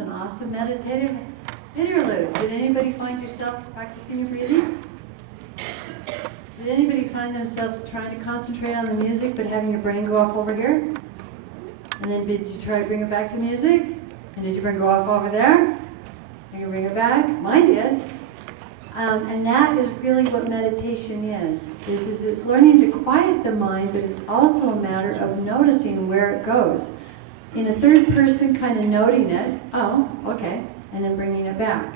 an awesome meditative interlude. Did anybody find yourself practicing your breathing? Did anybody find themselves trying to concentrate on the music but having your brain go off over here? And then did you try to bring it back to music? And did you go off over there? And you bring it back? Mine did. And that is really what meditation is. It's learning to quiet the mind, but it's also a matter of noticing where it goes. In a third person, kind of noting it, oh, okay, and then bringing it back.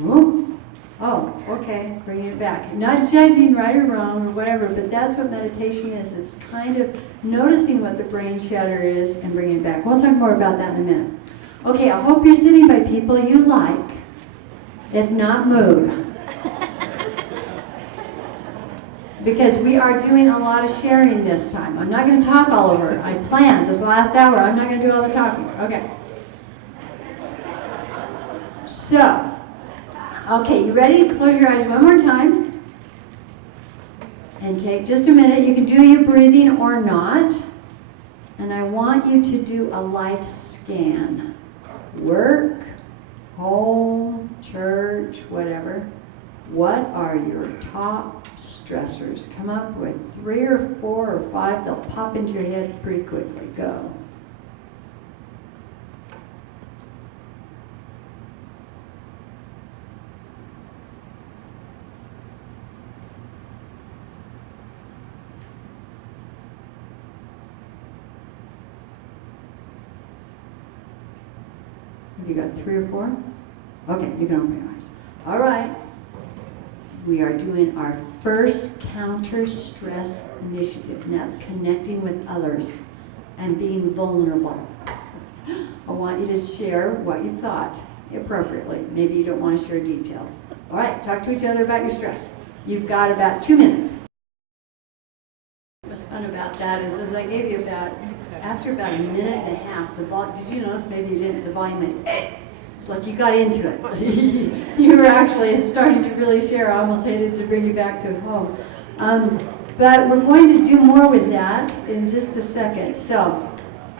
Ooh. Oh, okay, bringing it back. Not judging right or wrong or whatever, but that's what meditation is. It's kind of noticing what the brain chatter is and bringing it back. We'll talk more about that in a minute. Okay, I hope you're sitting by people you like. If not, move. Because we are doing a lot of sharing this time. I'm not going to talk all over. I planned this last hour. I'm not going to do all the talking. Okay. So, okay, you ready? Close your eyes one more time. And take just a minute. You can do your breathing or not. And I want you to do a life scan. Work, home, church, whatever. What are your top stressors? Come up with 3 or 4 or 5. They'll pop into your head pretty quickly. Go. Have you got 3 or 4? Okay, you can open your eyes. All right. We are doing our first counter-stress initiative, and that's connecting with others and being vulnerable. I want you to share what you thought appropriately. Maybe you don't want to share details. All right, talk to each other about your stress. You've got about 2 minutes. What's fun about that is, as I gave you after about a minute and a half, did you notice, maybe you didn't, the volume went, it's like you got into it. You were actually starting to really share. I almost hated to bring you back to home. But we're going to do more with that in just a second. So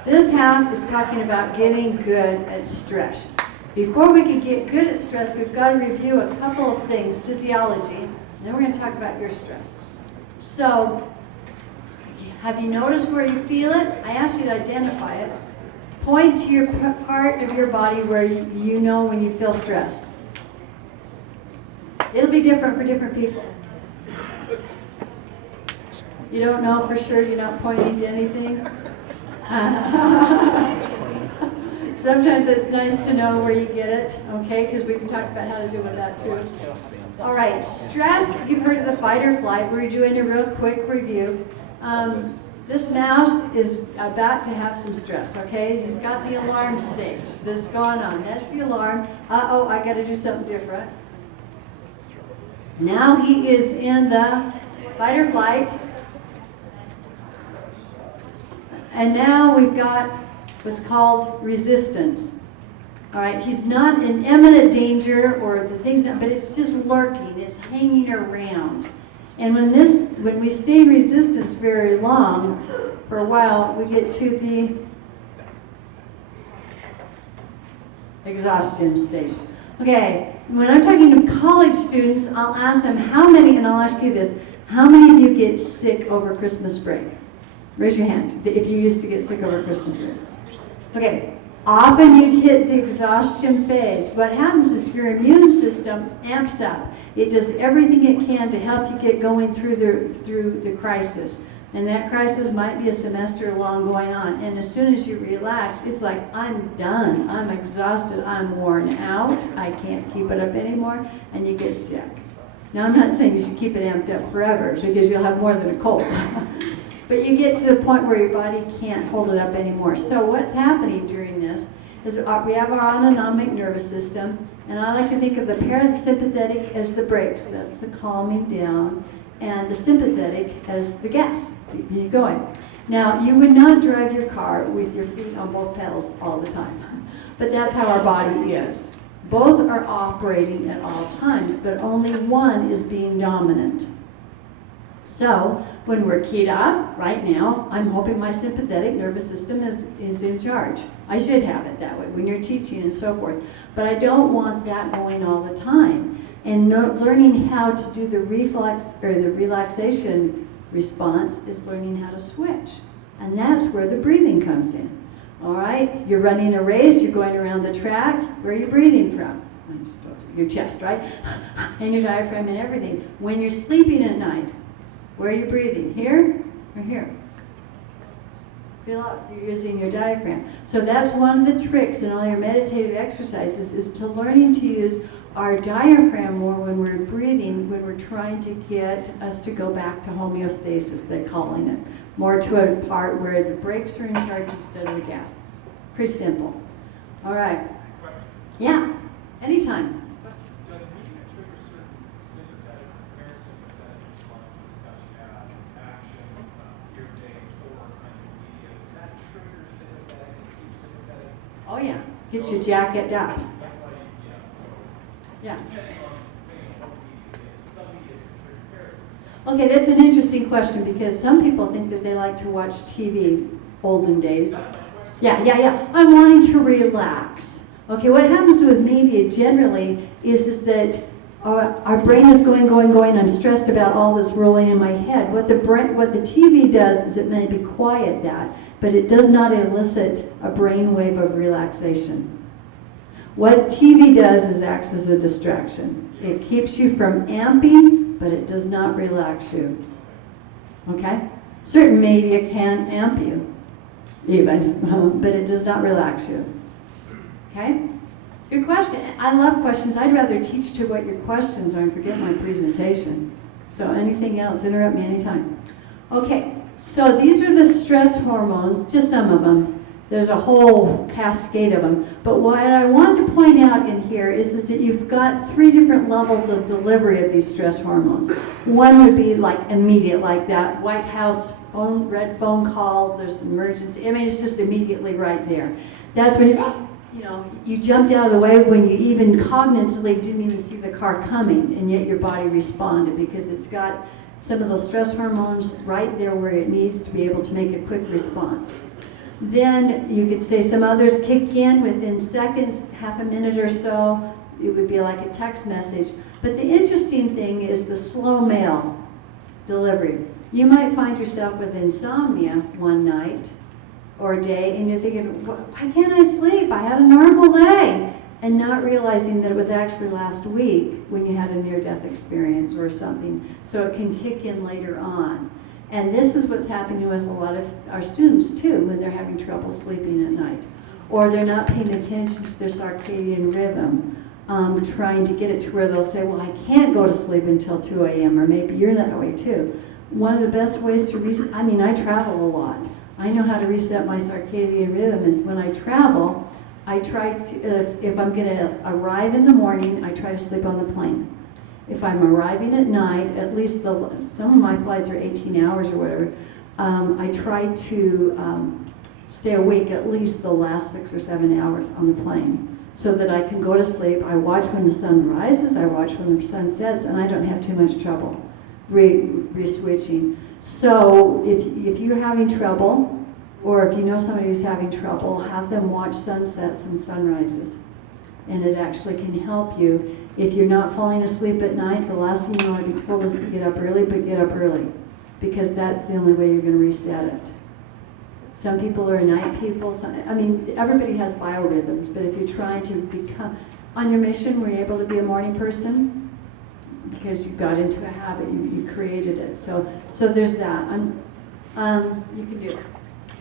this half is talking about getting good at stress. Before we can get good at stress, we've got to review a couple of things, physiology, and then we're going to talk about your stress. So, have you noticed where you feel it? I asked you to identify it. Point to your part of your body where you know when you feel stress. It'll be different for different people. You don't know for sure, you're not pointing to anything? Sometimes it's nice to know where you get it, okay? Because we can talk about how to deal with that too. All right, stress, if you've heard of the fight or flight, we're doing a real quick review. This mouse is about to have some stress, okay? He's got the alarm stage. This is going on. That's the alarm. Uh-oh, I got to do something different. Now he is in the fight or flight. And now we've got what's called resistance. All right, he's not in imminent danger or the things, but it's just lurking. It's hanging around. And when we stay in resistance very long, for a while, we get to the exhaustion stage. Okay, when I'm talking to college students, I'll ask them how many, and I'll ask you this, how many of you get sick over Christmas break? Raise your hand if you used to get sick over Christmas break. Okay, often you'd hit the exhaustion phase. What happens is your immune system amps up. It does everything it can to help you get going through the crisis. And that crisis might be a semester long going on. And as soon as you relax, it's like, I'm done. I'm exhausted. I'm worn out. I can't keep it up anymore. And you get sick. Now, I'm not saying you should keep it amped up forever because you'll have more than a cold. But you get to the point where your body can't hold it up anymore. So what's happening during this is we have our autonomic nervous system, and I like to think of the parasympathetic as the brakes, that's the calming down, and the sympathetic as the gas, keeping you going. Now, you would not drive your car with your feet on both pedals all the time, but that's how our body is. Both are operating at all times, but only one is being dominant. So when we're keyed up right now, I'm hoping my sympathetic nervous system is in charge. I should have it that way when you're teaching and so forth. But I don't want that going all the time. And learning how to do the reflex or the relaxation response is learning how to switch. And that's where the breathing comes in. All right? You're running a race, you're going around the track. Where are you breathing from? Your chest, right? And your diaphragm and everything. When you're sleeping at night, where are you breathing? Here or here? Feel up. You're using your diaphragm. So that's one of the tricks in all your meditative exercises is to learning to use our diaphragm more when we're breathing, when we're trying to get us to go back to homeostasis, they're calling it. More to a part where the brakes are in charge instead of the gas. Pretty simple. All right. Yeah, anytime. Oh yeah, gets you jacked up. Yeah. Okay, that's an interesting question because some people think that they like to watch TV olden days. Yeah. I'm wanting to relax. Okay, what happens with media generally is that our brain is going. I'm stressed about all this rolling in my head. What the TV does is it may be quiet that, but it does not elicit a brainwave of relaxation. What TV does is acts as a distraction. It keeps you from amping, but it does not relax you. Okay? Certain media can amp you, even, but it does not relax you. Okay? Good question. I love questions. I'd rather teach to what your questions are and forget my presentation. So anything else, interrupt me anytime. Okay, so these are the stress hormones, just some of them. There's a whole cascade of them. But what I wanted to point out in here is that you've got 3 different levels of delivery of these stress hormones. One would be like immediate, like that White House red phone call, there's an emergency. I mean, it's just immediately right there. That's when you jumped out of the way when you even cognitively didn't even see the car coming, and yet your body responded because it's got some of those stress hormones right there where it needs to be able to make a quick response. Then you could say some others kick in within seconds, half a minute or so. It would be like a text message. But the interesting thing is the slow mail delivery. You might find yourself with insomnia one night or a day, and you're thinking, why can't I sleep? I had a normal day. And not realizing that it was actually last week when you had a near-death experience or something. So it can kick in later on. And this is what's happening with a lot of our students too when they're having trouble sleeping at night. Or they're not paying attention to their circadian rhythm, trying to get it to where they'll say, well, I can't go to sleep until 2 a.m. or maybe you're that way too. One of the best ways to reset, I travel a lot. I know how to reset my circadian rhythm is when I travel, I try to, if I'm gonna arrive in the morning, I try to sleep on the plane. If I'm arriving at night, at least some of my flights are 18 hours or whatever, I try to stay awake at least the last 6 or 7 hours on the plane so that I can go to sleep. I watch when the sun rises, I watch when the sun sets, and I don't have too much trouble re-switching. So if you're having trouble, or if you know somebody who's having trouble, have them watch sunsets and sunrises. And it actually can help you. If you're not falling asleep at night, the last thing you want to be told is to get up early, but get up early. Because that's the only way you're going to reset it. Some people are night people. Everybody has biorhythms, but if you're trying to become, on your mission, were you able to be a morning person? Because you got into a habit, you created it. So there's that. You can do it.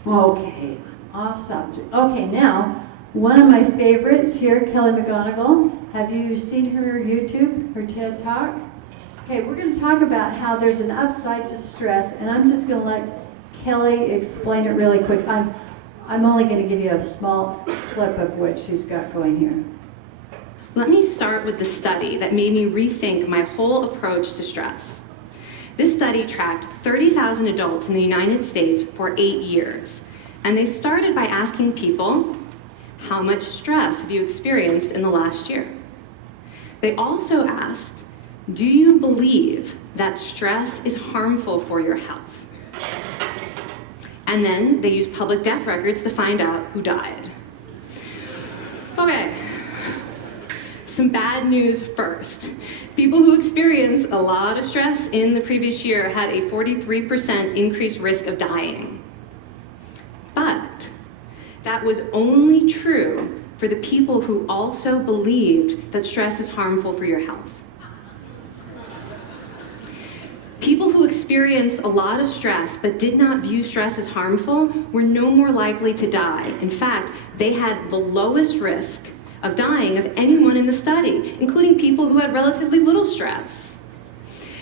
Okay, off subject. Okay, now, one of my favorites here, Kelly McGonigal. Have you seen her YouTube, her TED Talk? Okay, we're going to talk about how there's an upside to stress, and I'm just going to let Kelly explain it really quick. I'm only going to give you a small clip of what she's got going here. Let me start with the study that made me rethink my whole approach to stress. This study tracked 30,000 adults in the United States for 8 years, and they started by asking people, how much stress have you experienced in the last year? They also asked, Do you believe that stress is harmful for your health? And then they used public death records to find out who died. Okay, some bad news first. People who experienced a lot of stress in the previous year had a 43% increased risk of dying. But that was only true for the people who also believed that stress is harmful for your health. People who experienced a lot of stress but did not view stress as harmful were no more likely to die. In fact, they had the lowest risk of dying of anyone in the study, including people who had relatively little stress.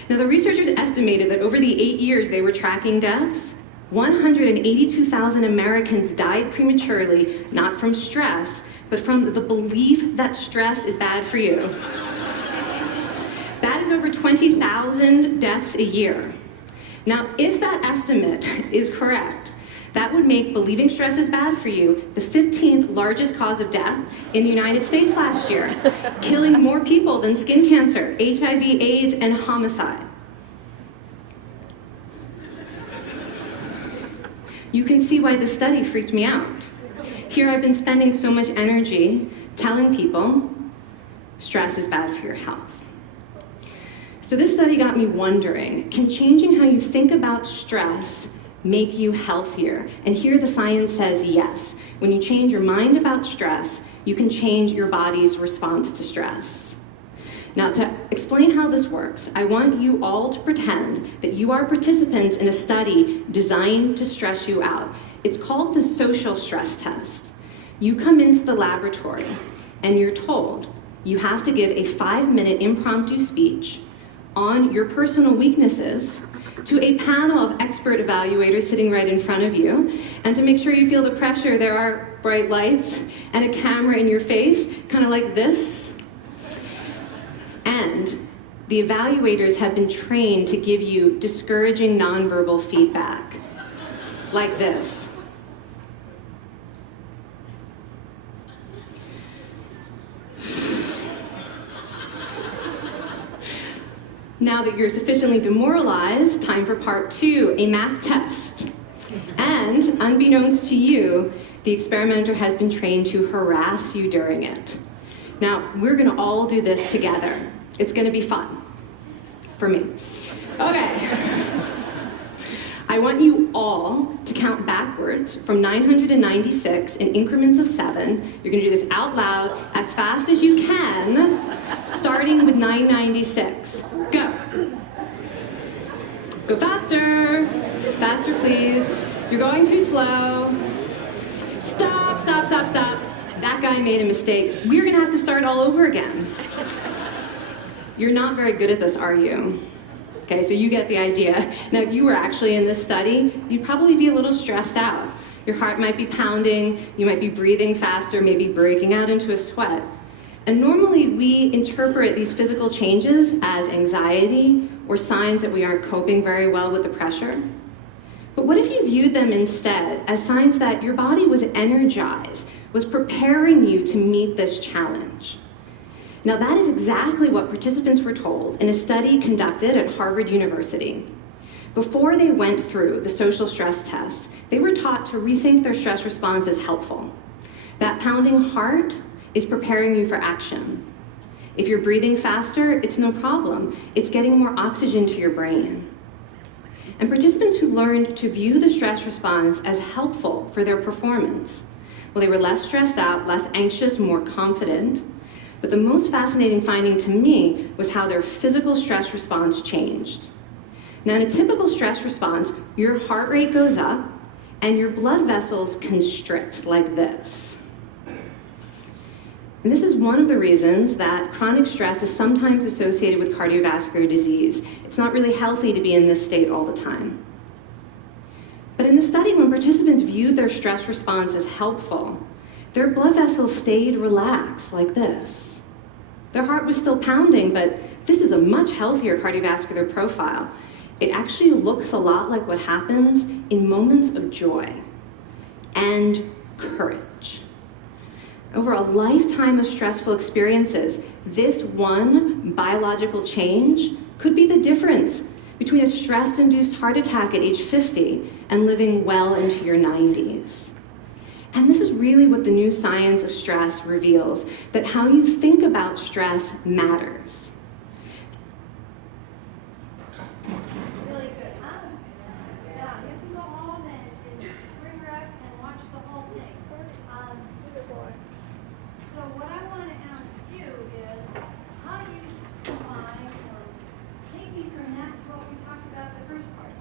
Now, the researchers estimated that over the 8 years they were tracking deaths, 182,000 Americans died prematurely, not from stress, but from the belief that stress is bad for you. That is over 20,000 deaths a year. Now, if that estimate is correct, that would make believing stress is bad for you the 15th largest cause of death in the United States last year, killing more people than skin cancer, HIV, AIDS, and homicide. You can see why this study freaked me out. Here I've been spending so much energy telling people stress is bad for your health. So this study got me wondering, can changing how you think about stress make you healthier? And here the science says yes. When you change your mind about stress, you can change your body's response to stress. Now, to explain how this works, I want you all to pretend that you are participants in a study designed to stress you out. It's called the social stress test. You come into the laboratory and you're told you have to give a 5-minute impromptu speech on your personal weaknesses to a panel of expert evaluators sitting right in front of you. And to make sure you feel the pressure, there are bright lights and a camera in your face, kind of like this. And the evaluators have been trained to give you discouraging nonverbal feedback, like this. Now that you're sufficiently demoralized, time for part 2, a math test. And unbeknownst to you, the experimenter has been trained to harass you during it. Now, we're gonna all do this together. It's gonna be fun, for me. Okay. I want you all to count backwards from 996 in increments of 7. You're gonna do this out loud as fast as you can, starting with 996. Go. Go faster. Faster, please. You're going too slow. Stop, stop, stop, stop. That guy made a mistake. We're gonna have to start all over again. You're not very good at this, are you? Okay, so you get the idea. Now, if you were actually in this study, you'd probably be a little stressed out. Your heart might be pounding, you might be breathing faster, maybe breaking out into a sweat. And normally we interpret these physical changes as anxiety or signs that we aren't coping very well with the pressure. But what if you viewed them instead as signs that your body was energized, was preparing you to meet this challenge? Now, that is exactly what participants were told in a study conducted at Harvard University. Before they went through the social stress test, they were taught to rethink their stress response as helpful. That pounding heart is preparing you for action. If you're breathing faster, it's no problem. It's getting more oxygen to your brain. And participants who learned to view the stress response as helpful for their performance, well, they were less stressed out, less anxious, more confident. But the most fascinating finding to me was how their physical stress response changed. Now, in a typical stress response, your heart rate goes up and your blood vessels constrict like this. And this is one of the reasons that chronic stress is sometimes associated with cardiovascular disease. It's not really healthy to be in this state all the time. But in the study, when participants viewed their stress response as helpful, their blood vessels stayed relaxed like this. Their heart was still pounding, but this is a much healthier cardiovascular profile. It actually looks a lot like what happens in moments of joy and courage. Over a lifetime of stressful experiences, This one biological change could be the difference between a stress-induced heart attack at age 50 and living well into your 90s. And this is really what the new science of stress reveals, that how you think about stress matters. Really good. Yeah, you can go home and bring her up and watch the whole thing. So what I want to ask you is, how do you combine or take me from that to what we talked about the first part?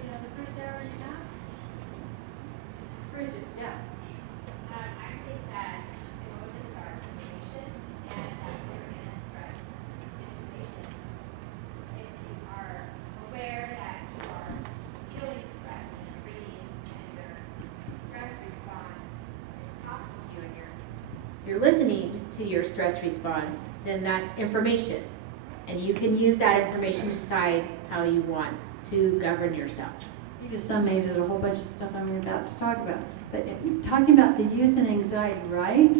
You know, the first hour and a half? Bridget, yeah. I think that emotions are information, and that we're in a stress situation. If you are aware that you are feeling stress and you're breathing, and your stress response is talking to you, and you're listening to your stress response, then that's information. And you can use that information to decide how you want to govern yourself. You just summated a whole bunch of stuff I'm about to talk about. But talking about the youth and anxiety, right?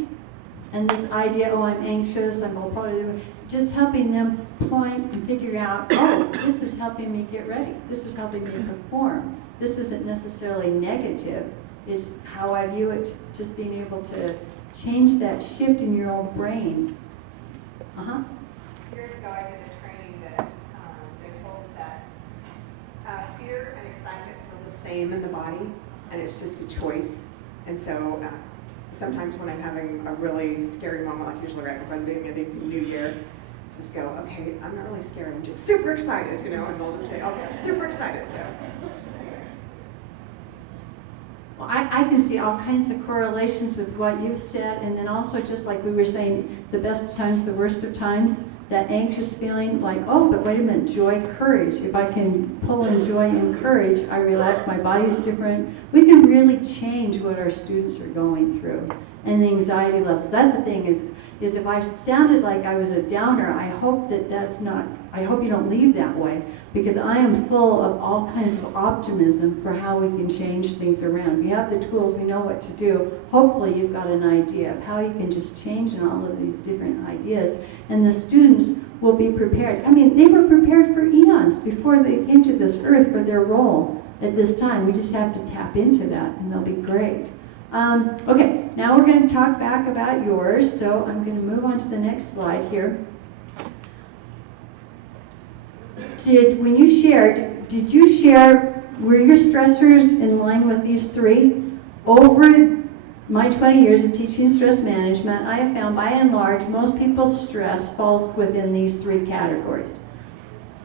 And this idea, oh, I'm anxious, I'm probably just helping them point and figure out, oh, this is helping me get ready. This is helping me perform. This isn't necessarily negative. It's how I view it, just being able to change that shift in your own brain. Years ago, I did a training that they told that fear and excitement feel the same in the body, and it's just a choice. And so sometimes when I'm having a really scary moment, like usually right before the beginning of the new year, just go, okay, I'm not really scared, I'm just super excited, you know, and they'll just say, okay, I'm super excited. So. Well, I can see all kinds of correlations with what you've said, and then also just like we were saying, the best of times, the worst of times, that anxious feeling like, oh, but wait a minute, joy, courage. If I can pull in joy and courage, I relax, my body's different. We can really change what our students are going through. And the anxiety levels. That's the thing is if I sounded like I was a downer, I hope that's not, I hope you don't leave that way, because I am full of all kinds of optimism for how we can change things around. We have the tools, we know what to do. Hopefully you've got an idea of how you can just change in all of these different ideas. And the students will be prepared. I mean, they were prepared for eons before they came to this earth for their role at this time. We just have to tap into that and they'll be great. Okay, now we're going to talk back about yours. So I'm going to move on to the next slide here. When you shared, did you share, were your stressors in line with these three? Over my 20 years of teaching stress management, I have found by and large, most people's stress falls within these three categories.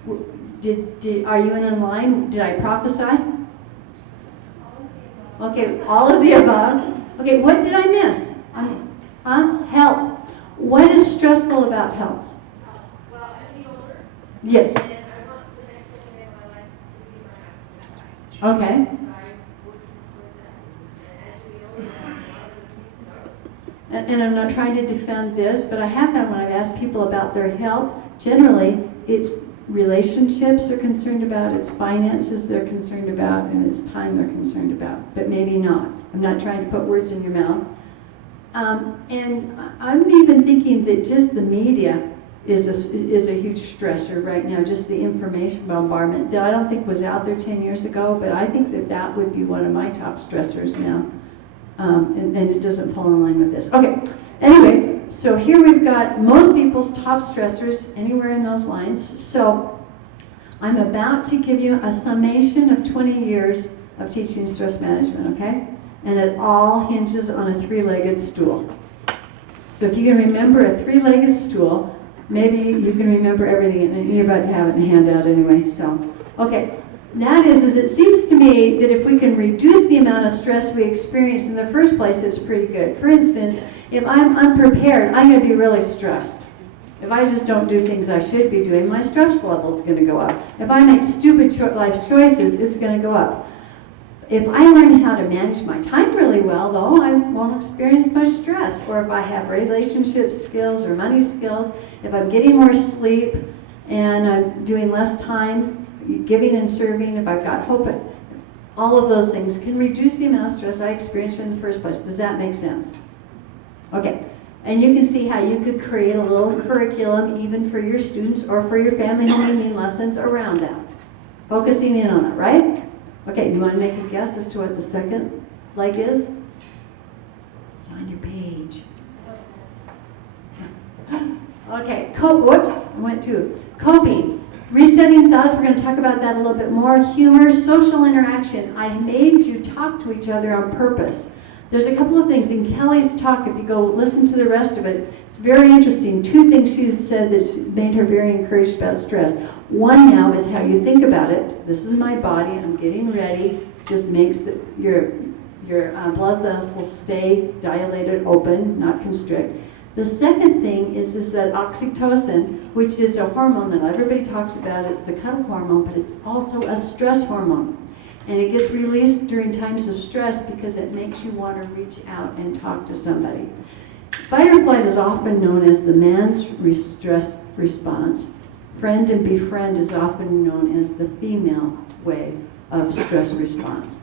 Are you in line? Did I prophesy? Okay, all of the above. Okay, what did I miss? Health. What is stressful about health? Well, I'm the older, Yes. and I want the next thing in my life to be my house. Okay. So I'm working towards that. And as we get older, a lot of the things to know. And I'm not trying to defend this, but I have found when I've asked people about their health, generally it's relationships they're concerned about, it's finances they're concerned about, and it's time they're concerned about, but maybe not. I'm not trying to put words in your mouth. And I'm even thinking that just the media is a huge stressor right now, just the information bombardment that I don't think was out there 10 years ago, but I think that would be one of my top stressors now. And it doesn't fall in line with this. Okay, anyway, so here we've got most people's top stressors anywhere in those lines. So I'm about to give you a summation of 20 years of teaching stress management, okay? And it all hinges on a three-legged stool. So if you can remember a three-legged stool, maybe you can remember everything, and you're about to have it in a handout anyway, so. Okay, that is it seems to me that if we can reduce the amount of stress we experience in the first place, it's pretty good. For instance, if I'm unprepared, I'm going to be really stressed. If I just don't do things I should be doing, my stress level is going to go up. If I make stupid life choices, it's going to go up. If I learn how to manage my time really well, though, I won't experience much stress. Or if I have relationship skills or money skills, if I'm getting more sleep and I'm doing less time giving and serving, if I've got hope, all of those things can reduce the amount of stress I experienced in the first place. Does that make sense? Okay. And you can see how you could create a little curriculum even for your students or for your family home evening lessons around that. Focusing in on it, right? Okay, you want to make a guess as to what the second leg is? It's on your page. Okay, whoops, I went to coping. Resetting thoughts, we're going to talk about that a little bit more. Humor, social interaction. I made you talk to each other on purpose. There's a couple of things in Kelly's talk, if you go listen to the rest of it, it's very interesting. Two things she said that made her very encouraged about stress. One now is how you think about it. This is my body, I'm getting ready. Just makes your blood vessels stay dilated, open, not constrict. The second thing is that oxytocin, which is a hormone that everybody talks about. It's the cuddle hormone, but it's also a stress hormone. And it gets released during times of stress because it makes you want to reach out and talk to somebody. Fight or flight is often known as the man's stress response. Friend and befriend is often known as the female way of stress response.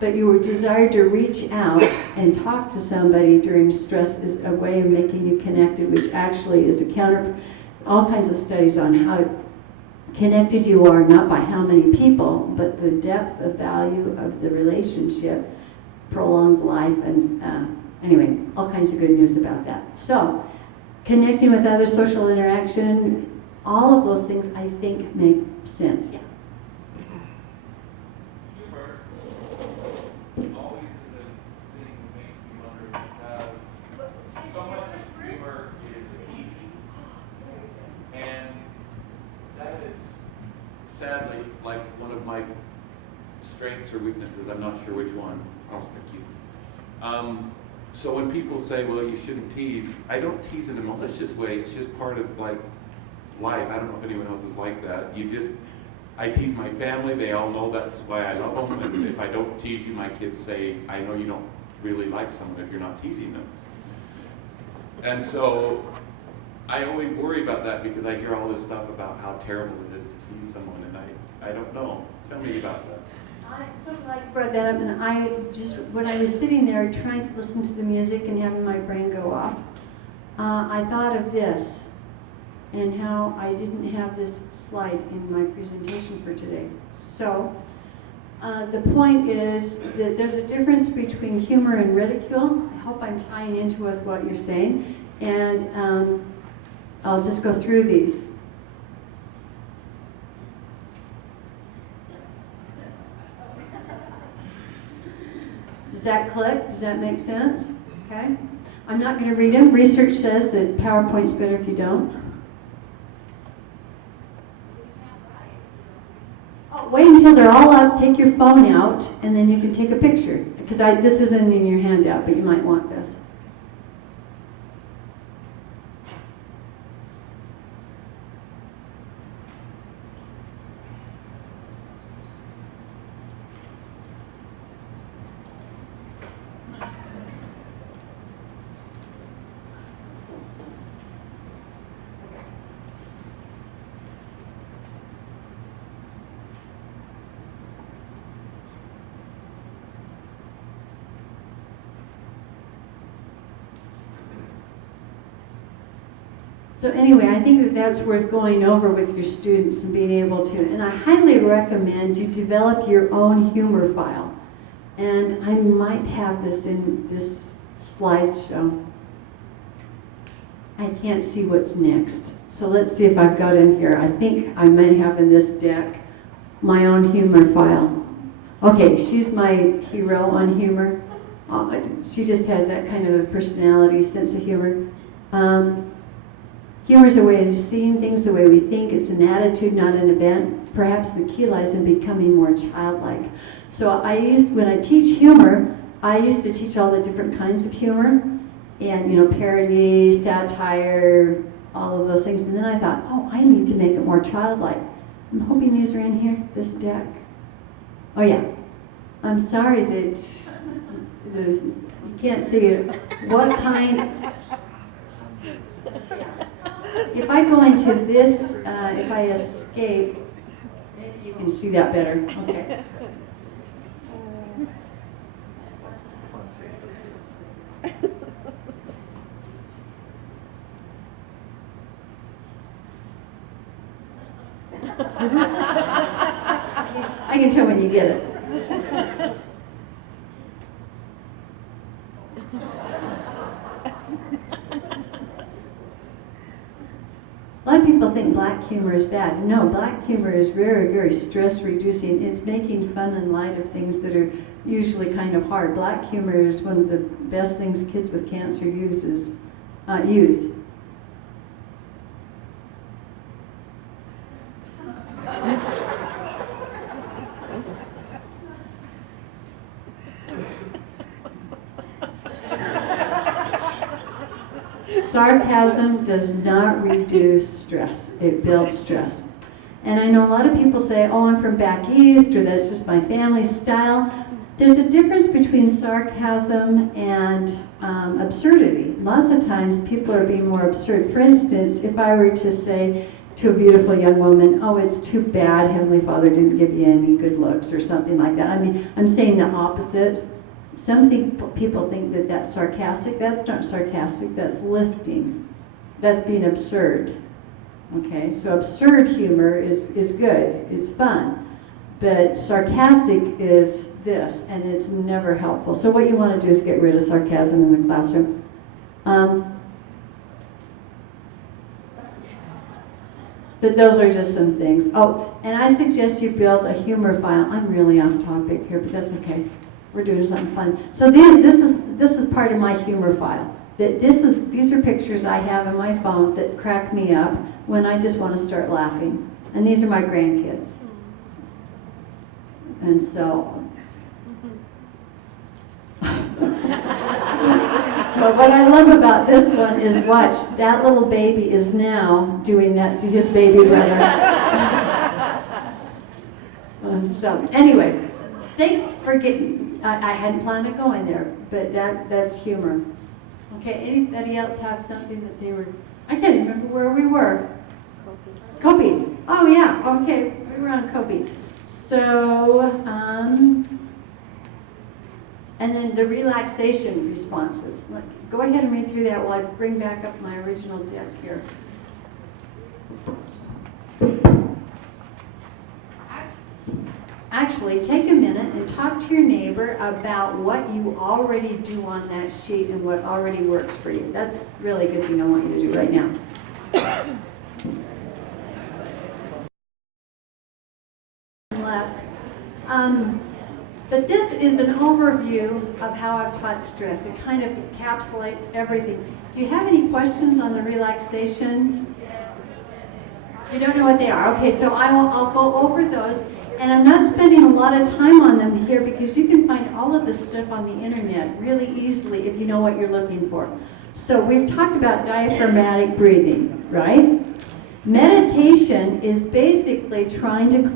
But your desire to reach out and talk to somebody during stress is a way of making you connected, which actually is all kinds of studies on how connected you are, not by how many people, but the depth of value of the relationship, prolonged life, and anyway, all kinds of good news about that. So, connecting with other, social interaction, all of those things I think make sense. Yeah. Humor always is a thing that makes me wonder because so much of humor is easy, and that is sadly like one of my strengths or weaknesses. I'm not sure which one. Oh, thank you. So when people say, well, you shouldn't tease, I don't tease in a malicious way. It's just part of like life. I don't know if anyone else is like that. I tease my family. They all know that's why I love them. And if I don't tease you, my kids say, I know you don't really like someone if you're not teasing them. And so I always worry about that because I hear all this stuff about how terrible it is to tease someone, and I don't know. Tell me about that. I'm so glad you brought that up, and when I was sitting there trying to listen to the music and having my brain go off, I thought of this and how I didn't have this slide in my presentation for today. So, the point is that there's a difference between humor and ridicule. I hope I'm tying into with what you're saying, and I'll just go through these. Does that click? Does that make sense? Okay. I'm not going to read them. Research says that PowerPoint's better if you don't. Oh, wait until they're all up. Take your phone out, and then you can take a picture. Because this isn't in your handout, but you might want this. So anyway, I think that that's worth going over with your students and being able to, and I highly recommend you develop your own humor file. And I might have this in this slideshow. I can't see what's next. So let's see if I've got in here. I think I may have in this deck my own humor file. Okay, she's my hero on humor. She just has that kind of a personality, sense of humor. Humor is a way of seeing things the way we think. It's an attitude, not an event. Perhaps the key lies in becoming more childlike. So when I teach humor, I used to teach all the different kinds of humor, and parody, satire, all of those things. And then I thought, oh, I need to make it more childlike. I'm hoping these are in here, this deck. Oh yeah. I'm sorry that you can't see it. What kind? If I go into this, if I escape, maybe you can see that better. Okay. I can tell when you get it. A lot of people think black humor is bad. No, black humor is very, very stress reducing. It's making fun and light of things that are usually kind of hard. Black humor is one of the best things kids with cancer use. Sarcasm does not reduce stress, it builds stress. And I know a lot of people say, oh, I'm from back east, or that's just my family's style. There's a difference between sarcasm and absurdity. Lots of times people are being more absurd. For instance, if I were to say to a beautiful young woman, oh, it's too bad Heavenly Father didn't give you any good looks, or something like that. I mean, I'm saying the opposite. Some people think that that's sarcastic. That's not sarcastic, that's lifting. That's being absurd. Okay, so absurd humor is good, it's fun. But sarcastic is this, and it's never helpful. So what you want to do is get rid of sarcasm in the classroom. But those are just some things. Oh, and I suggest you build a humor file. I'm really off topic here, but that's okay. We're doing something fun. So this is part of my humor file. These are pictures I have in my phone that crack me up when I just want to start laughing. And these are my grandkids. And so, but what I love about this one is watch, that little baby is now doing that to his baby brother. So anyway, thanks for getting, I hadn't planned on going there, but that's humor. Okay, anybody else have something that they were, I can't remember where we were. Coping. Oh yeah, okay, we were on coping. So, and then the relaxation responses. Go ahead and read through that while I bring back up my original deck here. Actually, take a minute and talk to your neighbor about what you already do on that sheet and what already works for you. That's really a good thing I want you to do right now. Left. But this is an overview of how I've taught stress. It kind of encapsulates everything. Do you have any questions on the relaxation? You don't know what they are. Okay, so I'll go over those. And I'm not spending a lot of time on them here because you can find all of this stuff on the internet really easily if you know what you're looking for. So we've talked about diaphragmatic breathing, right? Meditation is basically trying to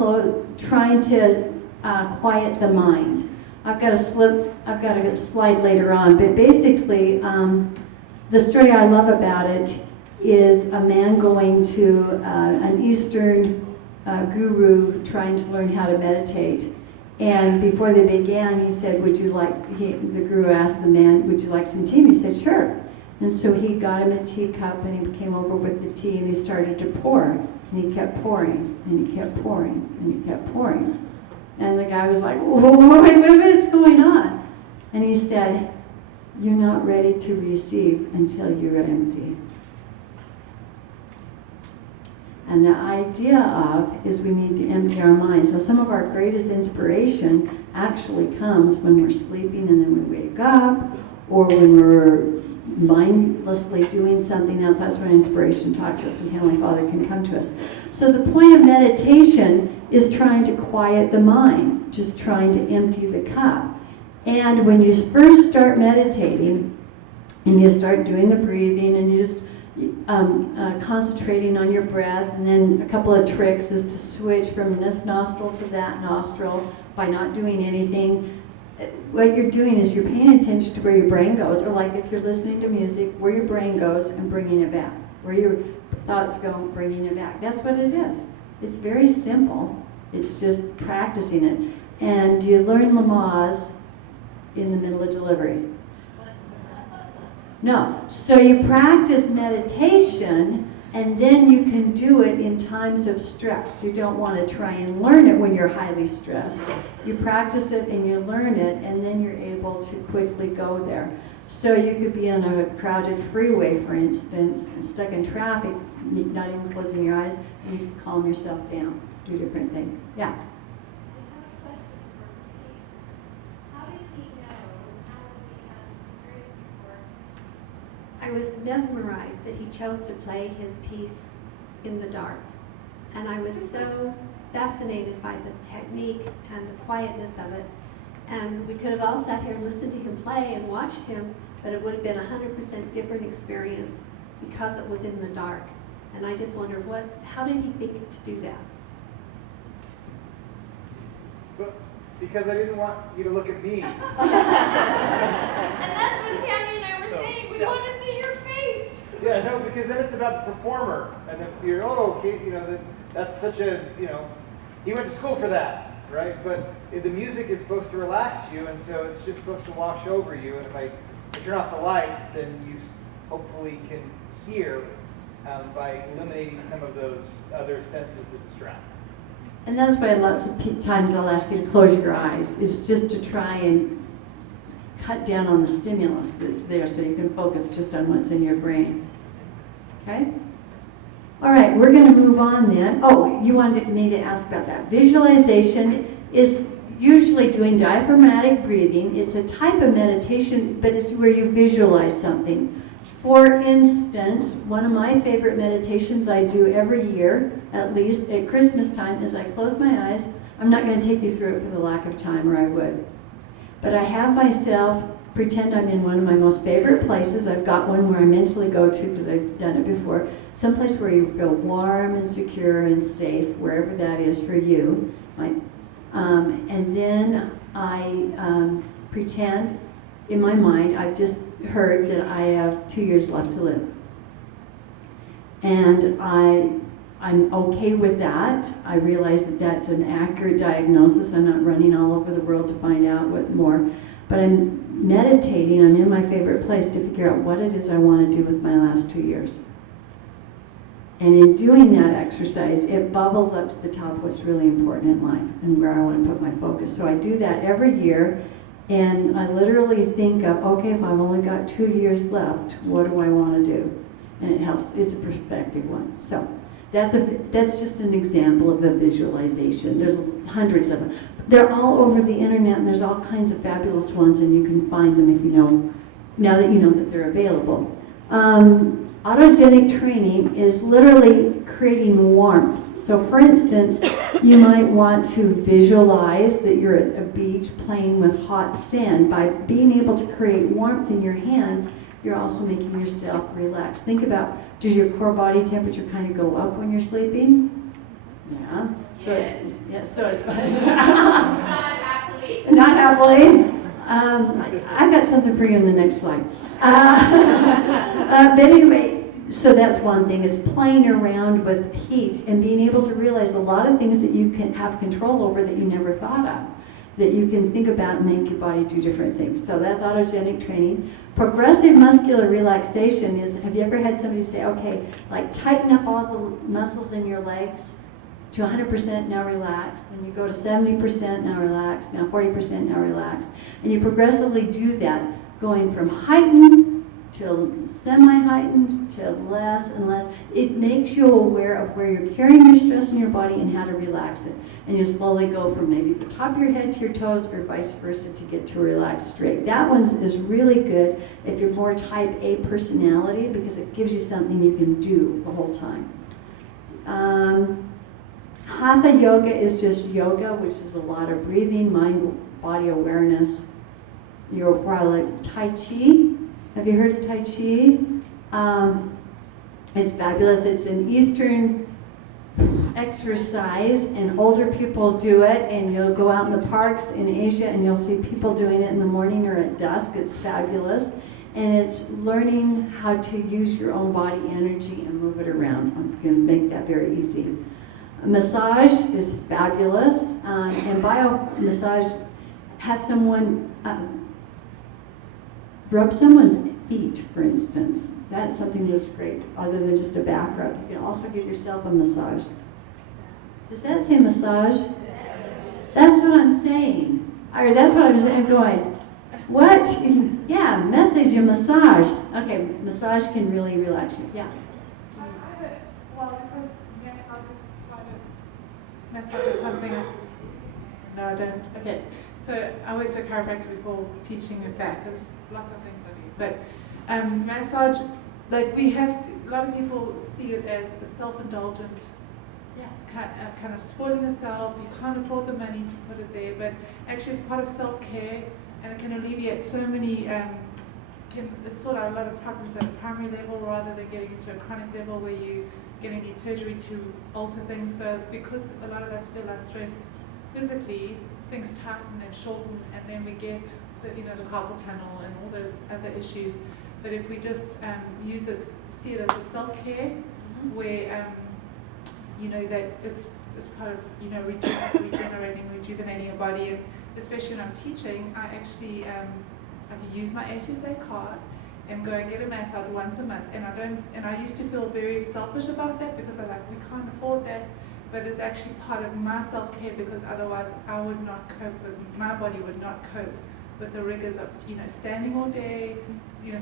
quiet the mind. I've got a slide later on, but basically the story I love about it is a man going to an Eastern guru trying to learn how to meditate. And before they began, he said, the guru asked the man, would you like some tea? And he said, sure. And so he got him a teacup and he came over with the tea and he started to pour. And he kept pouring, and he kept pouring, and he kept pouring. And the guy was like, whoa, wait, what's going on? And he said, you're not ready to receive until you're empty. And the idea of is we need to empty our minds. So some of our greatest inspiration actually comes when we're sleeping and then we wake up, or when we're mindlessly doing something else. That's when inspiration talks to us, when Heavenly Father can come to us. So the point of meditation is trying to quiet the mind, just trying to empty the cup. And when you first start meditating, and you start doing the breathing, and you just concentrating on your breath, and then a couple of tricks is to switch from this nostril to that nostril by not doing anything. What you're doing is you're paying attention to where your brain goes, or like if you're listening to music, where your brain goes and bringing it back. Where your thoughts go, bringing it back. That's what it is. It's very simple. It's just practicing it. And you learn Lamaze in the middle of delivery. No. So you practice meditation And then you can do it in times of stress. You don't want to try and learn it when you're highly stressed. You practice it and you learn it, and then you're able to quickly go there. So you could be on a crowded freeway, for instance, stuck in traffic, not even closing your eyes, and you can calm yourself down, do different things. Yeah? I have a question for Casey. How did he know, how has he had this experience before? I was mesmerized that he chose to play his piece in the dark. And I was so fascinated by the technique and the quietness of it. And we could have all sat here and listened to him play and watched him, but it would have been a 100% different experience because it was in the dark. And I just wonder, how did he think to do that? But because I didn't want you to look at me. And that's what Tammy and I were So saying. We self- want to see your face. Yeah, no, because then it's about the performer, and then you're, oh, okay, that's such a, he went to school for that, right? But the music is supposed to relax you, and so it's just supposed to wash over you. And if I turn off the lights, then you hopefully can hear by eliminating some of those other senses that distract. And that's why lots of times I'll ask you to close your eyes. It's just to try and cut down on the stimulus that's there so you can focus just on what's in your brain. Okay? All right, we're going to move on then. Oh, you wanted me to ask about that. Visualization is usually doing diaphragmatic breathing. It's a type of meditation, but it's where you visualize something. For instance, one of my favorite meditations I do every year, at least at Christmas time, is I close my eyes. I'm not going to take you through it for the lack of time, or I would. But I have myself pretend I'm in one of my most favorite places. I've got one where I mentally go to because I've done it before. Someplace where you feel warm and secure and safe, wherever that is for you. And then I pretend in my mind, I've just heard that I have 2 years left to live. And I'm okay with that. I realize that that's an accurate diagnosis. I'm not running all over the world to find out what more. But I'm meditating. I'm in my favorite place to figure out what it is I want to do with my last 2 years. And in doing that exercise, it bubbles up to the top of what's really important in life and where I want to put my focus. So I do that every year. And I literally think of, okay, if I've only got 2 years left, what do I want to do? And it helps. It's a perspective one. So that's just an example of a visualization. There's hundreds of them. They're all over the internet, and there's all kinds of fabulous ones, and you can find them if you know, now that you know that they're available. Autogenic training is literally creating warmth. So for instance, you might want to visualize that you're at a beach playing with hot sand. By being able to create warmth in your hands, you're also making yourself relax. Think about, does your core body temperature kind of go up when you're sleeping? Yeah. So Yes. it's Not happily. not happily. I've got something for you in the next slide. But anyway, so that's one thing. It's playing around with heat and being able to realize a lot of things that you can have control over that you never thought of, that you can think about and make your body do different things. So that's autogenic training. Progressive muscular relaxation is, have you ever had somebody say, okay, like tighten up all the muscles in your legs to 100%, now relax. Then you go to 70%, now relax. Now 40%, now relax. And you progressively do that, going from heightened to semi-heightened to less and less. It makes you aware of where you're carrying your stress in your body and how to relax it. And you slowly go from maybe the top of your head to your toes or vice versa to get to relax straight. That one is really good if you're more type A personality because it gives you something you can do the whole time. Hatha yoga is just yoga, which is a lot of breathing, mind, body awareness. You're like Tai Chi. Have you heard of Tai Chi? It's fabulous. It's an Eastern exercise, and older people do it, and you'll go out in the parks in Asia and you'll see people doing it in the morning or at dusk. It's fabulous. And it's learning how to use your own body energy and move it around. I'm going to make that very easy. Massage is fabulous, and bio-massage, have someone rub someone's feet, for instance. That's something that's great, other than just a back rub. You can also give yourself a massage. Does that say massage? That's what I'm saying. Or that's what I'm going. What? Yeah, message and massage. Okay, massage can really relax you. Yeah. Well, because massage is something. No, I don't. Okay, so I worked at chiropractor before teaching it back. There's lots of things I do, but massage, like a lot of people see it as a self-indulgent. Kind of spoiling yourself. You can't afford the money to put it there, but actually it's part of self-care, and it can alleviate so many. Can sort out a lot of problems at a primary level rather than getting into a chronic level where you're going to need surgery to alter things. So because a lot of us feel our stress physically, things tighten and shorten, and then we get the carpal tunnel and all those other issues. But if we just see it as a self-care, where that it's part of regenerating, rejuvenating your body, and especially when I'm teaching, I actually I can use my HSA card and go and get a massage once a month, and I used to feel very selfish about that because we can't afford that, but it's actually part of my self-care, because otherwise I would not cope with, my body would not cope with the rigors of standing all day,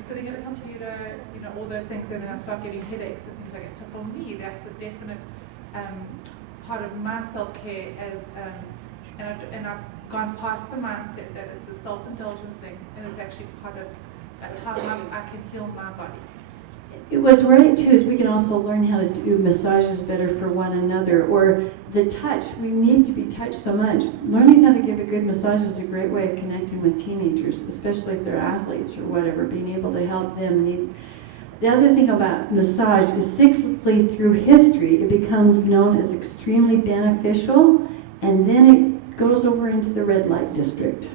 sitting at a computer, all those things, and then I start getting headaches and things like that. So for me, that's a definite part of my self-care and I've gone past the mindset that it's a self-indulgent thing, and it's actually part of how I can heal my body. What's right too is we can also learn how to do massages better for one another, or the touch. We need to be touched so much. Learning how to give a good massage is a great way of connecting with teenagers, especially if they're athletes or whatever, being able to help them. The other thing about massage is cyclically through history, it becomes known as extremely beneficial, and then it goes over into the red light district.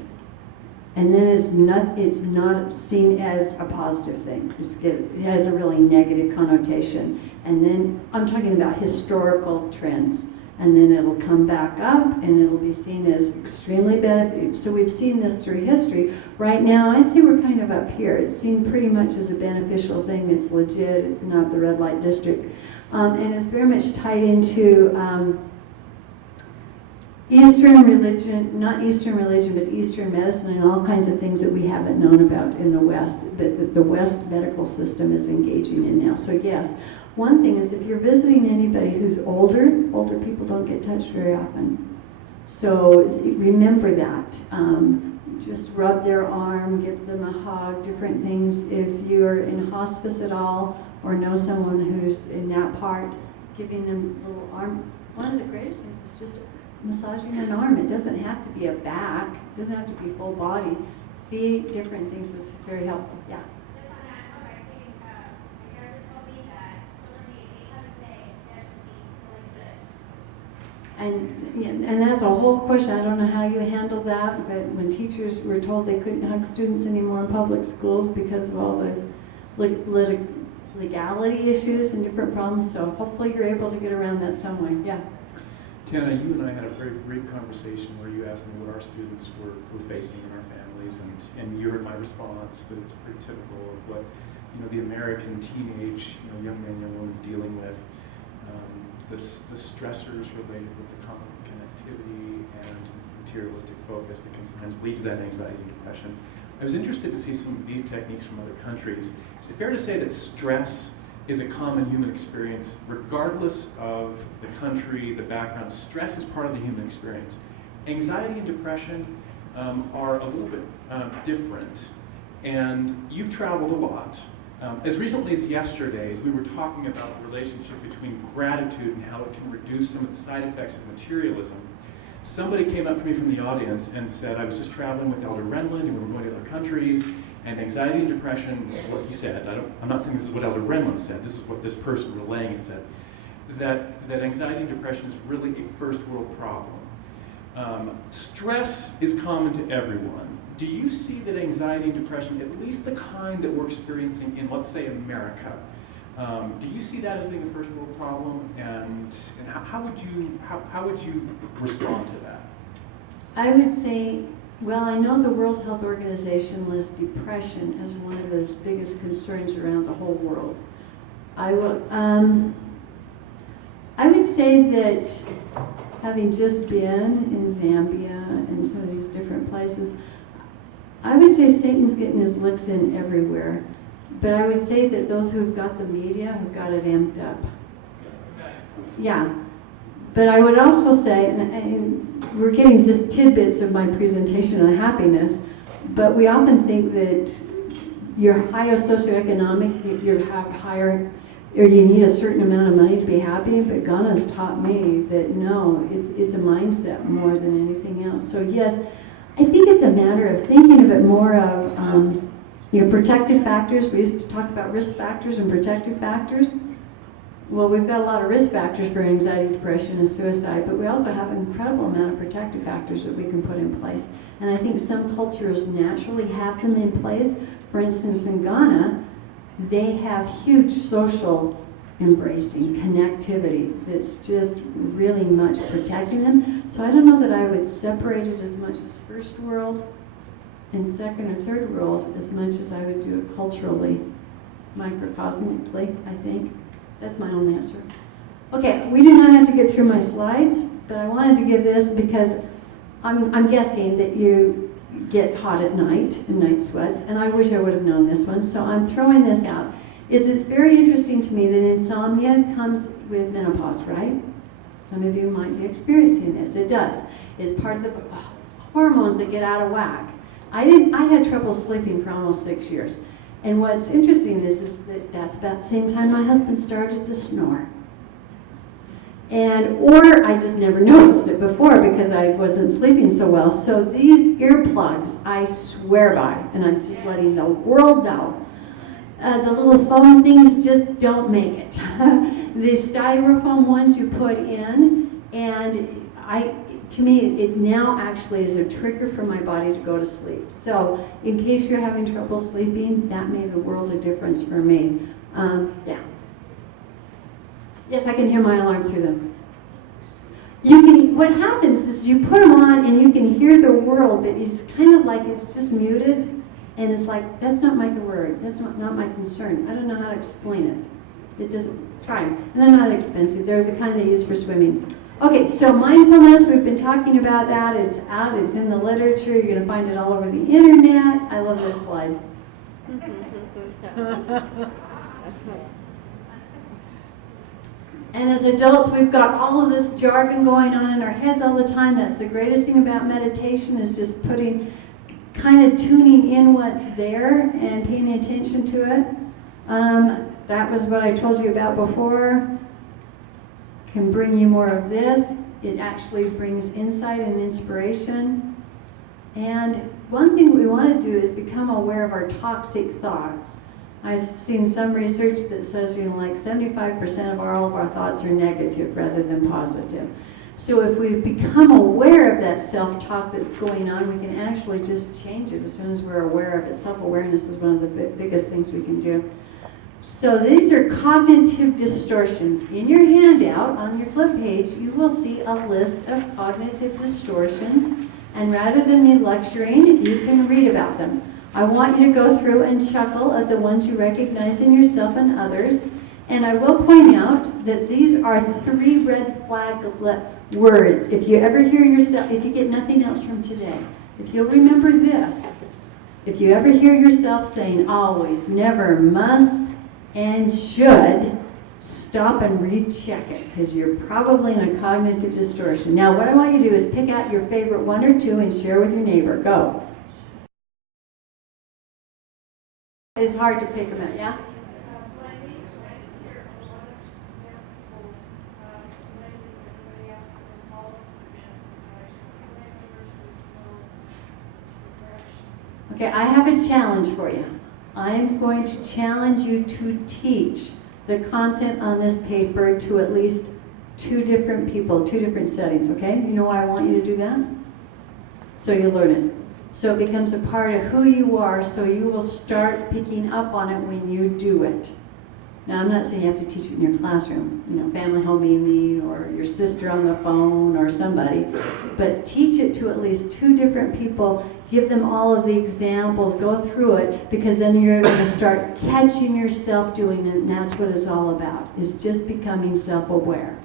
And then it's not seen as a positive thing. It has a really negative connotation. And then I'm talking about historical trends. And then it'll come back up and it'll be seen as extremely beneficial. So we've seen this through history. Right now, I'd say we're kind of up here. It's seen pretty much as a beneficial thing. It's legit. It's not the red light district. And it's very much tied into Eastern religion, not Eastern religion, but Eastern medicine and all kinds of things that we haven't known about in the West, that the West medical system is engaging in now. So yes, one thing is if you're visiting anybody who's older people don't get touched very often. So remember that. Just rub their arm, give them a hug, different things. If you're in hospice at all or know someone who's in that part, giving them a little arm. One of the greatest things is just massaging an arm. It doesn't have to be a back. It doesn't have to be full body. Feet, different things is very helpful. Yeah. Just on that note, I think the therapist told me that children being 8 times a day doesn't mean really good. And that's a whole question. I don't know how you handle that, but when teachers were told they couldn't hug students anymore in public schools because of all the legality issues and different problems, so hopefully you're able to get around that some way. Yeah. Tana, you and I had a very brief conversation where you asked me what our students were facing in our families, and you heard my response that it's pretty typical of what the American teenage young man, young woman's dealing with. The stressors related with the constant connectivity and materialistic focus that can sometimes lead to that anxiety and depression. I was interested to see some of these techniques from other countries. Is it fair to say that stress is a common human experience regardless of the country, the background? Stress is part of the human experience. Anxiety and depression are a little bit different, and you've traveled a lot. As recently as yesterday, as we were talking about the relationship between gratitude and how it can reduce some of the side effects of materialism, somebody came up to me from the audience and said, I was just traveling with Elder Renlund and we were going to other countries, and anxiety and depression, this is what he said. I'm not saying this is what Elder Renlund said, this is what this person relaying it said, that anxiety and depression is really a first world problem. Stress is common to everyone. Do you see that anxiety and depression, at least the kind that we're experiencing in, let's say, America, do you see that as being a first world problem? And how would you respond to that? I would say Well, I know the World Health Organization lists depression as one of those biggest concerns around the whole world. I would say that having just been in Zambia and some of these different places, I would say Satan's getting his licks in everywhere. But I would say that those who've got the media have got it amped up. Yeah. But I would also say, and we're getting just tidbits of my presentation on happiness, but we often think that you're higher socioeconomic, you have higher, or you need a certain amount of money to be happy, but Ghana's taught me that no, it's a mindset more than anything else. So yes, I think it's a matter of thinking of it more of protective factors. We used to talk about risk factors and protective factors. Well, we've got a lot of risk factors for anxiety, depression, and suicide, but we also have an incredible amount of protective factors that we can put in place. And I think some cultures naturally have them in place. For instance, in Ghana, they have huge social embracing, connectivity that's just really much protecting them. So I don't know that I would separate it as much as first world and second or third world as much as I would do it culturally, microcosmically, I think. That's my own answer. Okay, we do not have to get through my slides, but I wanted to give this because I'm guessing that you get hot at night and night sweats, and I wish I would have known this one, so I'm throwing this out. It's very interesting to me that insomnia comes with menopause, right? Some of you might be experiencing this. It does. It's part of the hormones that get out of whack. I had trouble sleeping for almost 6 years. And what's interesting is that that's about the same time my husband started to snore. Or I just never noticed it before because I wasn't sleeping so well. So these earplugs, I swear by, and I'm just letting the world know, the little foam things just don't make it. The styrofoam ones you put in, and to me, it now actually is a trigger for my body to go to sleep. So in case you're having trouble sleeping, that made the world a difference for me. Yeah. Yes, I can hear my alarm through them. What happens is you put them on and you can hear the world, but it's kind of like it's just muted. And it's like, that's not my word. That's not my concern. I don't know how to explain it. It doesn't, try them. And they're not expensive. They're the kind they use for swimming. Okay, so mindfulness, we've been talking about that. It's out, it's in the literature. You're going to find it all over the internet. I love this slide. And as adults, we've got all of this jargon going on in our heads all the time. That's the greatest thing about meditation is just kind of tuning in what's there and paying attention to it. That was what I told you about before. Can bring you more of this. It actually brings insight and inspiration. And one thing we want to do is become aware of our toxic thoughts. I've seen some research that says like 75% of all of our thoughts are negative rather than positive. So if we become aware of that self-talk that's going on, we can actually just change it as soon as we're aware of it. Self-awareness is one of the biggest things we can do. So these are cognitive distortions. In your handout, on your flip page, you will see a list of cognitive distortions. And rather than me lecturing, you can read about them. I want you to go through and chuckle at the ones you recognize in yourself and others. And I will point out that these are 3 red flag words. If you ever hear yourself, if you get nothing else from today, if you'll remember this, if you ever hear yourself saying always, never, must, and should, stop and recheck it, because you're probably in a cognitive distortion. Now, what I want you to do is pick out your favorite 1 or 2 and share with your neighbor. Go. It's hard to pick them out, yeah? Okay, I have a challenge for you. I am going to challenge you to teach the content on this paper to at least 2 different people, 2 different settings, okay? You know why I want you to do that? So you learn it. So it becomes a part of who you are, so you will start picking up on it when you do it. Now, I'm not saying you have to teach it in your classroom, family home evening, or your sister on the phone, or somebody, but teach it to at least 2 different people, give them all of the examples, go through it, because then you're going to start catching yourself doing it, and that's what it's all about, is just becoming self-aware.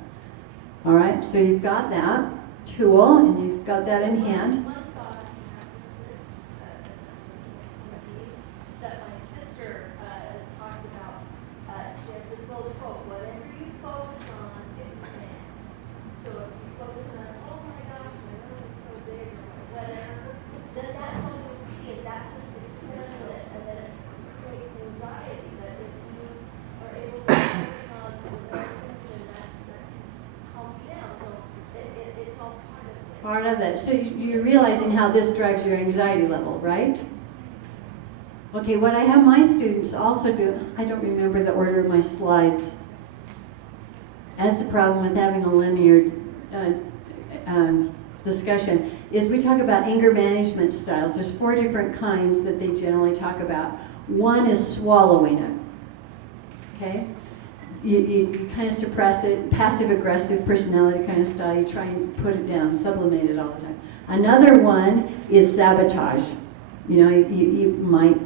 All right, so you've got that tool, and you've got that in hand. One thought I have with this, that my sister has talked about. She has this little quote: "Whatever you focus on expands." So if you focus on, oh my gosh, my nose is so big, or whatever, then that's all you'll see, and that just expands it, and then it creates anxiety. But if you are able to focus on the things, and that calm you down. So it's all part of it. Part of it. So you're realizing how this drives your anxiety level, right? Okay, what I have my students also do, I don't remember the order of my slides. That's the problem with having a linear discussion, is we talk about anger management styles. There's 4 different kinds that they generally talk about. One is swallowing it, okay? You kind of suppress it, passive-aggressive personality kind of style. You try and put it down, sublimate it all the time. Another one is sabotage. You might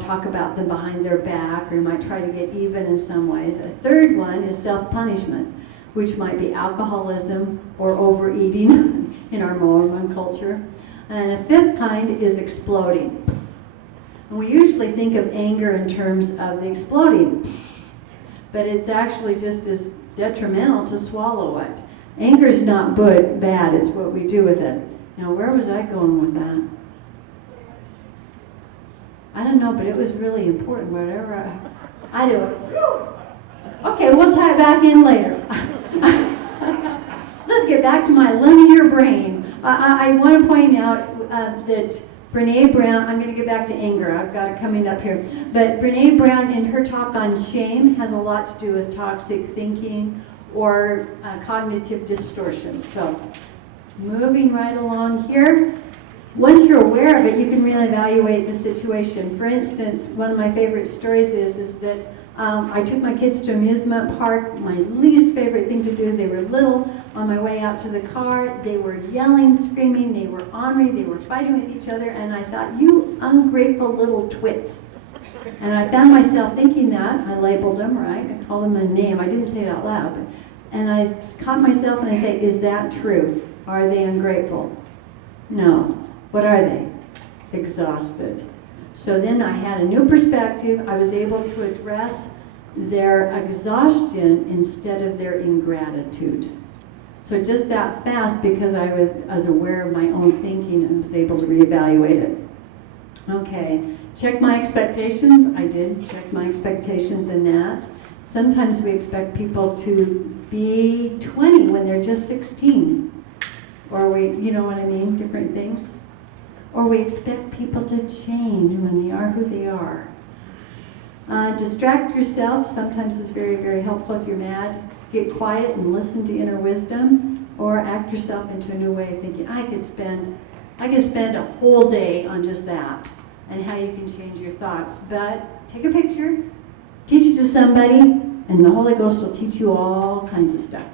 talk about them behind their back, or you might try to get even in some ways. A third one is self-punishment, which might be alcoholism or overeating in our Mormon culture. And a 5th kind is exploding. And we usually think of anger in terms of the exploding, but it's actually just as detrimental to swallow it. Anger is not bad, it's what we do with it. Now, where was I going with that? I don't know, but it was really important, whatever I do it. Okay, we'll tie it back in later. Let's get back to my linear brain. I want to point out that Brene Brown, I'm going to get back to anger, I've got it coming up here, but Brene Brown in her talk on shame has a lot to do with toxic thinking or cognitive distortions. So moving right along here, once you're aware of it, you can really evaluate the situation. For instance, one of my favorite stories is that I took my kids to amusement park, my least favorite thing to do. They were little. On my way out to the car, they were yelling, screaming, they were ornery, they were fighting with each other, and I thought, you ungrateful little twits. And I found myself thinking that. I labeled them, right? I called them a name. I didn't say it out loud. And I caught myself and I say, is that true? Are they ungrateful? No. What are they? Exhausted. So then I had a new perspective. I was able to address their exhaustion instead of their ingratitude. So just that fast, because I was aware of my own thinking and was able to reevaluate it. Okay, check my expectations. I did check my expectations in that. Sometimes we expect people to be 20 when they're just 16. Or you know what I mean, different things. Or we expect people to change when they are who they are. Distract yourself sometimes is very, very helpful if you're mad. Get quiet and listen to inner wisdom, or act yourself into a new way of thinking. I could spend a whole day on just that, and how you can change your thoughts. But take a picture, teach it to somebody, and the Holy Ghost will teach you all kinds of stuff.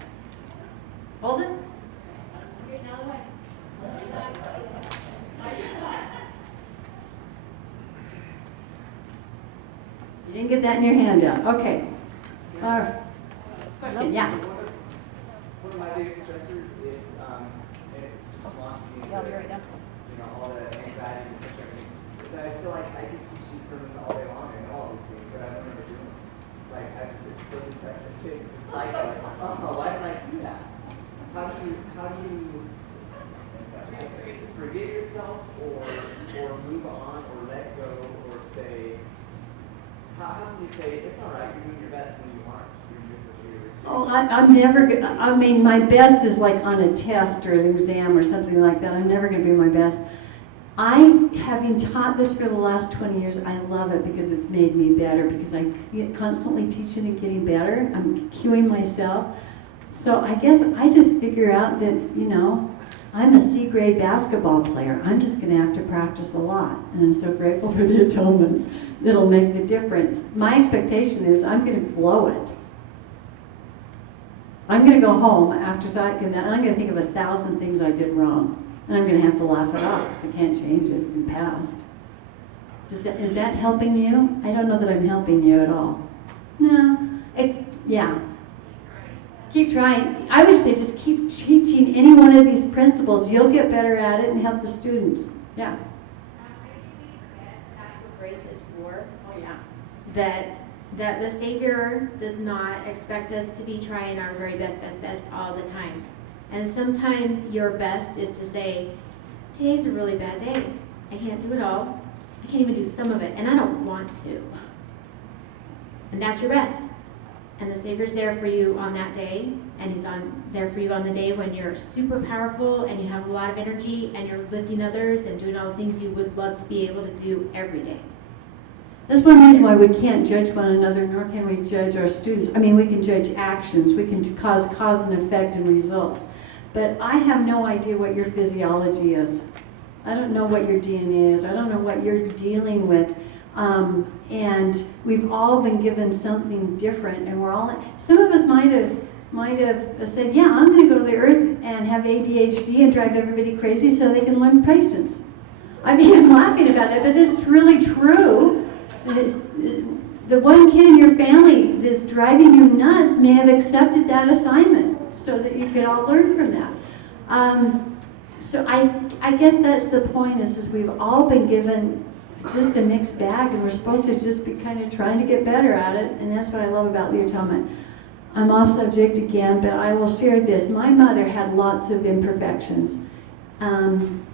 Hold it. You didn't get that in your handout. Okay. Question, yeah. One of my biggest stressors is it just launched me into all the anxiety and pressure. But I feel like I could teach these sermons all day long and all these things, but I don't ever do them. Like I just get so depressed. It's like, oh, why did I do that? How do you forgive yourself or move on or let go or say? How can you say it's all right? You're doing your best when you aren't. Oh, I'm never going to, I mean, my best is like on a test or an exam or something like that. I'm never going to be my best. Having taught this for the last 20 years, I love it because it's made me better, because I constantly teaching and getting better. I'm cueing myself. So I guess I just figure out that, I'm a C-grade basketball player. I'm just going to have to practice a lot. And I'm so grateful for the atonement that'll make the difference. My expectation is I'm going to blow it. I'm going to go home after that, and I'm going to think of 1,000 things I did wrong. And I'm going to have to laugh it off because I can't change it. It's in the past. Is that helping you? I don't know that I'm helping you at all. No. Yeah. Keep trying. I would say just keep teaching any one of these principles. You'll get better at it and help the students. Yeah. I think we forget that's what grace is for. Oh, yeah. That the Savior does not expect us to be trying our very best all the time. And sometimes your best is to say, today's a really bad day. I can't do it all. I can't even do some of it, and I don't want to. And that's your best. And the Savior's there for you on that day, and He's there for you on the day when you're super powerful and you have a lot of energy and you're lifting others and doing all the things you would love to be able to do every day. That's one reason why we can't judge one another, nor can we judge our students. I mean, we can judge actions. We can cause and effect and results. But I have no idea what your physiology is. I don't know what your DNA is. I don't know what you're dealing with. And we've all been given something different, and some of us might have said, yeah, I'm going to go to the earth and have ADHD and drive everybody crazy so they can learn patience. I mean, I'm laughing about that, but it's really true. The one kid in your family that's driving you nuts may have accepted that assignment so that you could all learn from that. So I guess that's the point is we've all been given just a mixed bag, and we're supposed to just be kind of trying to get better at it, and that's what I love about the atonement. I'm off subject again, but I will share this. My mother had lots of imperfections. And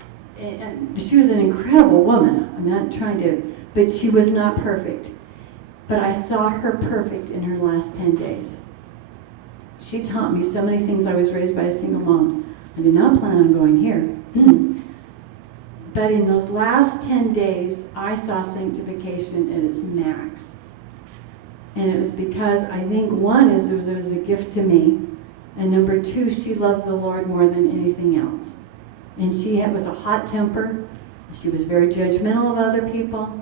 she was an incredible woman. I'm not trying to, but she was not perfect. But I saw her perfect in her last 10 days. She taught me so many things. I was raised by a single mom. I did not plan on going here. But in those last 10 days, I saw sanctification at its max. And it was because I think one is it was a gift to me. And number two, she loved the Lord more than anything else. And she was a hot temper. She was very judgmental of other people.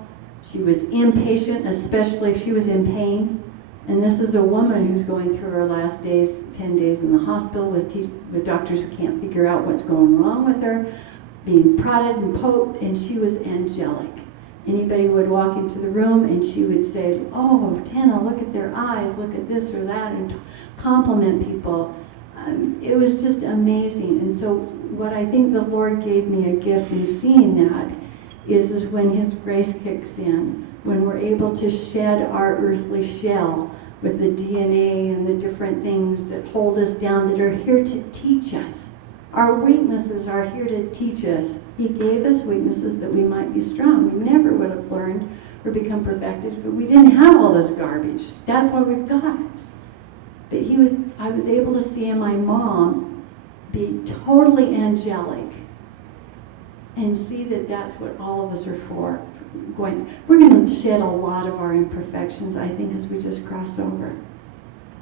She was impatient, especially if she was in pain. And this is a woman who's going through her last days, 10 days in the hospital with doctors who can't figure out what's going wrong with her, being prodded and poked, and she was angelic. Anybody would walk into the room and she would say, oh, Tana, look at their eyes, look at this or that, and compliment people. It was just amazing. And so what I think the Lord gave me a gift in seeing that is when His grace kicks in, when we're able to shed our earthly shell with the DNA and the different things that hold us down that are here to teach us. Our weaknesses are here to teach us. He gave us weaknesses that we might be strong. We never would have learned or become perfected, but we didn't have all this garbage. That's why we've got it. But I was able to see in my mom be totally angelic and see that that's what all of us are for. We're going to shed a lot of our imperfections, I think, as we just cross over.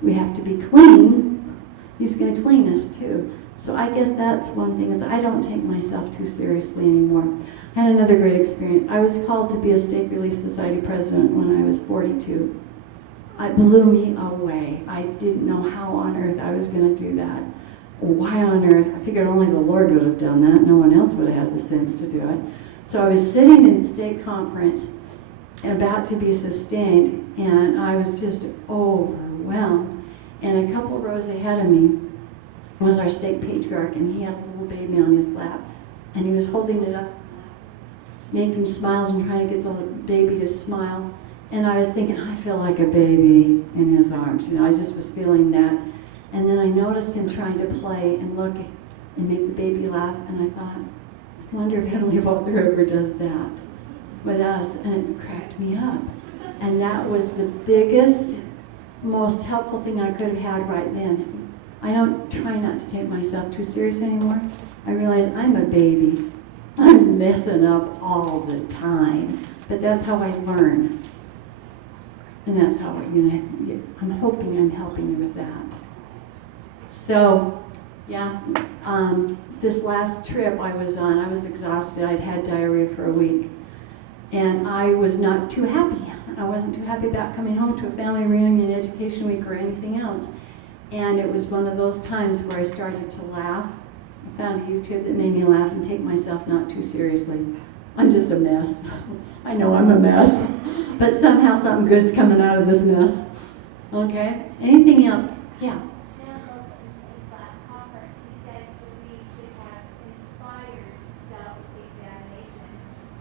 We have to be clean. He's going to clean us too. So I guess that's one thing, is I don't take myself too seriously anymore. I had another great experience. I was called to be a Stake Relief Society president when I was 42. It blew me away. I didn't know how on earth I was going to do that. Why on earth? I figured only the Lord would have done that. No one else would have had the sense to do it. So I was sitting in state conference, about to be sustained, and I was just overwhelmed. And a couple rows ahead of me was our state patriarch, and he had a little baby on his lap, and he was holding it up, making smiles and trying to get the baby to smile. And I was thinking, I feel like a baby in his arms. I just was feeling that. And then I noticed him trying to play and look and make the baby laugh, and I thought, I wonder if Heavenly Father ever does that with us. And it cracked me up. And that was the biggest, most helpful thing I could have had right then. I don't try not to take myself too serious anymore. I realize I'm a baby. I'm messing up all the time. But that's how I learn. And that's how I'm hoping I'm helping you with that. So Yeah. This last trip I was on, I was exhausted. I'd had diarrhea for a week. And I was not too happy. I wasn't too happy about coming home to a family reunion, education week, or anything else. And it was one of those times where I started to laugh. I found a YouTube that made me laugh and take myself not too seriously. I'm just a mess. I know I'm a mess. But somehow something good's coming out of this mess. Okay? Anything else? Yeah. Dan Lopes in his last conference, he said that we should have inspired self-examinations.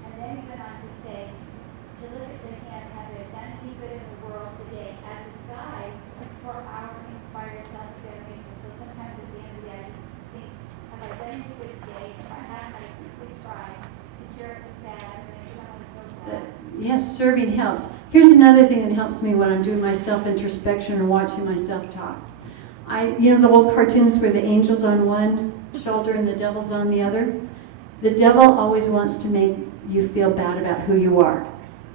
And then he went on to say, to look at the hand, have it done any good in the world today as a guide for our inspired self-examination. So sometimes at the end of the day, I just think, have I done any good today? If I have, I could try to cheer up the sad or make someone feel bad. Yes, serving helps. Here's another thing that helps me when I'm doing my self-introspection and watching myself talk. You know the old cartoons where the angel's on one shoulder and the devil's on the other? The devil always wants to make you feel bad about who you are.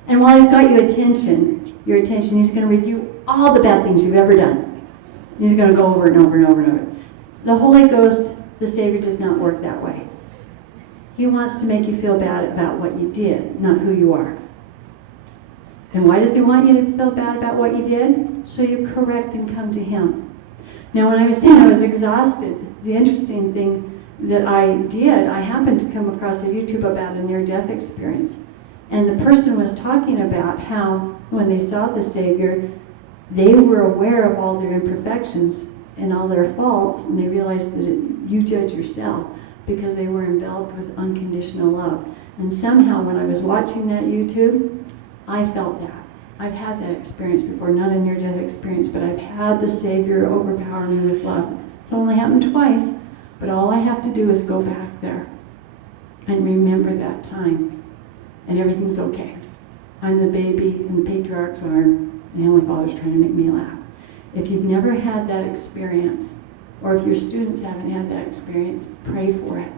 And while he's got your attention, he's going to review all the bad things you've ever done. He's going to go over and over and over and over. The Holy Ghost, the Savior, does not work that way. He wants to make you feel bad about what you did, not who you are. And why does he want you to feel bad about what you did? So you correct and come to him. Now, when I was saying I was exhausted, the interesting thing that I did, I happened to come across a YouTube about a near-death experience. And the person was talking about how when they saw the Savior, they were aware of all their imperfections and all their faults, and they realized that you judge yourself because they were enveloped with unconditional love. And somehow when I was watching that YouTube, I felt that. I've had that experience before, not a near-death experience, but I've had the Savior overpower me with love. It's only happened twice, but all I have to do is go back there and remember that time, and everything's okay. I'm the baby in the patriarch's arm, and the Heavenly Father's trying to make me laugh. If you've never had that experience, or if your students haven't had that experience, pray for it.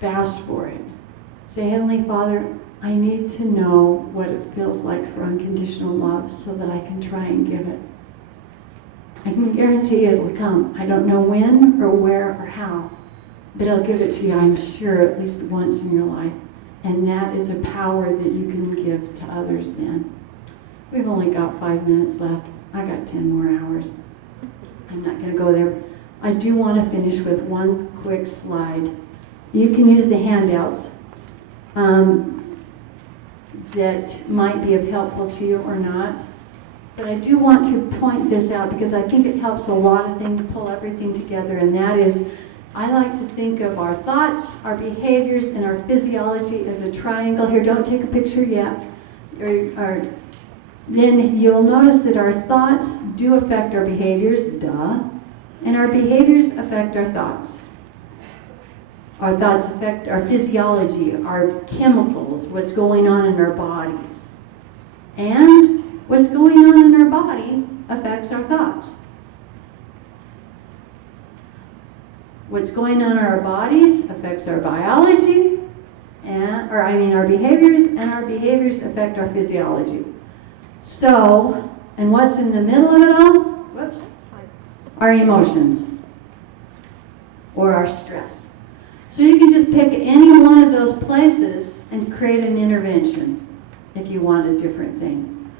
Fast for it. Say, Heavenly Father, I need to know what it feels like for unconditional love so that I can try and give it. I can guarantee it'll come. I don't know when or where or how, but I'll give it to you, I'm sure, at least once in your life. And that is a power that you can give to others then. We've only got 5 minutes left. I got 10 more hours. I'm not going to go there. I do want to finish with one quick slide. You can use the handouts. That might be of helpful to you or not. But I do want to point this out because I think it helps a lot of things, pull everything together, and that is, I like to think of our thoughts, our behaviors, and our physiology as a triangle. Here, don't take a picture yet. Then you'll notice that our thoughts do affect our behaviors, duh, and our behaviors affect our thoughts. Our thoughts affect our physiology, our chemicals, what's going on in our bodies. And what's going on in our body affects our thoughts. What's going on in our bodies affects our biology, our behaviors, and our behaviors affect our physiology. So, and what's in the middle of it all? Whoops. Our emotions or our stress. So you can just pick any one of those places and create an intervention if you want a different thing.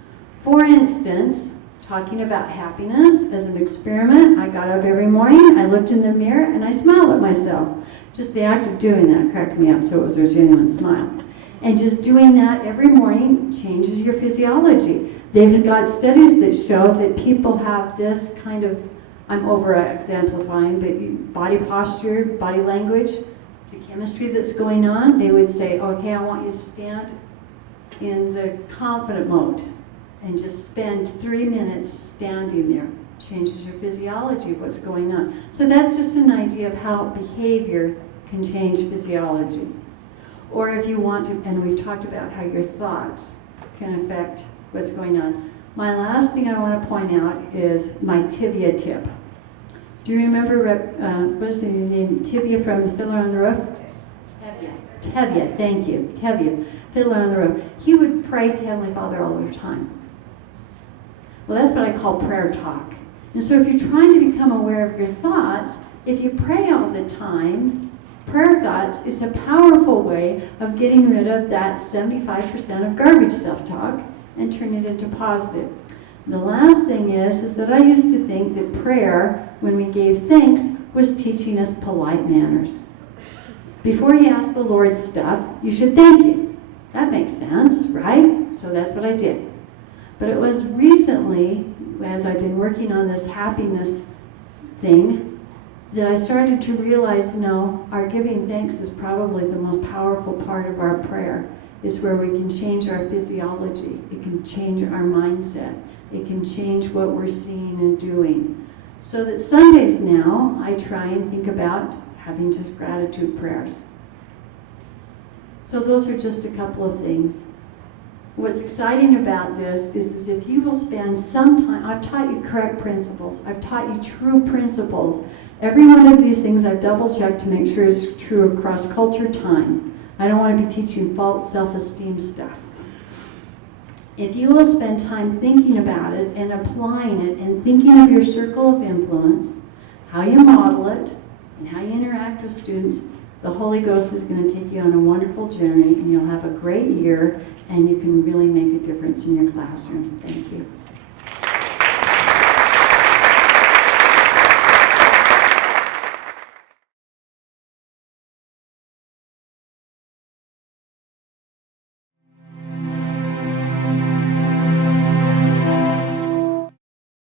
For instance, talking about happiness as an experiment, I got up every morning, I looked in the mirror, and I smiled at myself. Just the act of doing that cracked me up, so it was a genuine smile. And just doing that every morning changes your physiology. They've got studies that show that people have this kind of, I'm over-exemplifying, but body posture, body language, the chemistry that's going on, they would say, okay, I want you to stand in the confident mode and just spend 3 minutes standing there. Changes your physiology of what's going on. So that's just an idea of how behavior can change physiology. Or if you want to, and we've talked about how your thoughts can affect what's going on. My last thing I want to point out is my tibia tip. Do you remember, what is the name? Tibia from Fiddler on the Roof? Tevye, thank you. Tevye, Fiddler on the Roof. He would pray to Heavenly Father all the time. Well, that's what I call prayer talk. And so if you're trying to become aware of your thoughts, if you pray all the time, prayer thoughts is a powerful way of getting rid of that 75% of garbage self-talk and turn it into positive. The last thing is that I used to think that prayer, when we gave thanks, was teaching us polite manners. Before you ask the Lord stuff, you should thank Him. That makes sense, right? So that's what I did. But it was recently, as I've been working on this happiness thing, that I started to realize, no, our giving thanks is probably the most powerful part of our prayer. It's where we can change our physiology. It can change our mindset. It can change what we're seeing and doing. So that Sundays now, I try and think about having just gratitude prayers. So those are just a couple of things. What's exciting about this is if you will spend some time, I've taught you correct principles. I've taught you true principles. Every one of these things I've double-checked to make sure it's true across culture, time. I don't want to be teaching false self-esteem stuff. If you will spend time thinking about it and applying it and thinking of your circle of influence, how you model it, and how you interact with students, the Holy Ghost is going to take you on a wonderful journey, and you'll have a great year, and you can really make a difference in your classroom. Thank you.